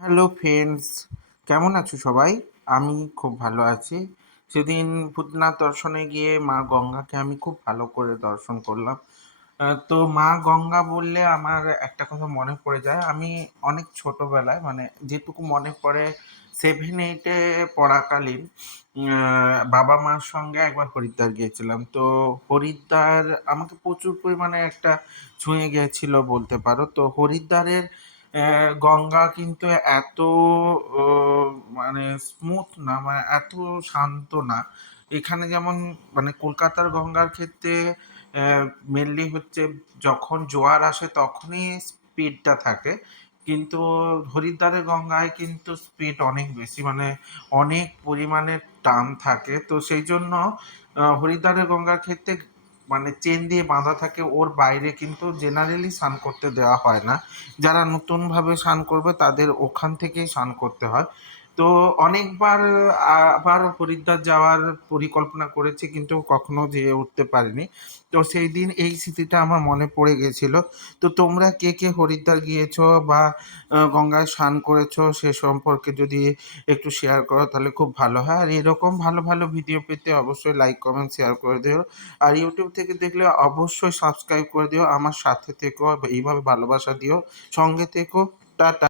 Hello friends কেমন আছো সবাই? আমি খুব ভালো আছি। সেদিন ভূতনাথ দর্শনে গিয়ে মা গঙ্গাকে আমি খুব ভালো করে দর্শন করলাম। তো মা গঙ্গা বললে আমার একটা কথা মনে পড়ে যায়। আমি অনেক ছোটবেলায় মানে যেটুকু মনে পড়ে সেভেন এইটে পড়াকালীন বাবা মার সঙ্গে একবার হরিদ্বার গিয়েছিলাম। তো হরিদ্বার আমাকে প্রচুর পরিমাণে একটা ছুঁয়ে গিয়েছিল বলতে পারো। তো হরিদ্বারের গঙ্গা কিন্তু এত মানে স্মুথ না মানে এত শান্ত না। এখানে যেমন মানে কলকাতার গঙ্গার ক্ষেত্রে মেনলি হচ্ছে যখন জোয়ার আসে তখনই স্পিডটা থাকে। কিন্তু হরিদ্বারের গঙ্গায় কিন্তু স্পিড অনেক বেশি মানে অনেক পরিমাণে টান থাকে। তো সেই জন্য হরিদ্বারের গঙ্গার ক্ষেত্রে মানে চেন দিয়ে বাঁধা থাকে, ওর বাইরে কিন্তু জেনারেলি স্নান করতে দেওয়া হয় না। যারা নতুনভাবে স্নান করবে, তাদের ওখান থেকেই স্নান করতে হয়। তো অনেকবার, আবার হরিদ্বার যাওয়ার পরিকল্পনা করেছি, কিন্তু কখনো যেয়ে উঠতে পারিনি। তো সেই দিন এই স্মৃতিটা আমার মনে পড়ে গেছিল। তো তোমরা কে কে হরিদ্বার গিয়েছো বা গঙ্গায় স্নান করেছ সে সম্পর্কে যদি একটু শেয়ার করো, তাহলে খুব ভালো হয়। আর এরকম ভালো ভালো ভিডিও পেতে অবশ্যই লাইক কমেন্ট শেয়ার করে দিও। আর ইউটিউব থেকে দেখলে অবশ্যই সাবস্ক্রাইব করে দিও। আমার সাথে থেকো, এইভাবে ভালোবাসা দিও। সঙ্গে থেকো। টাটা।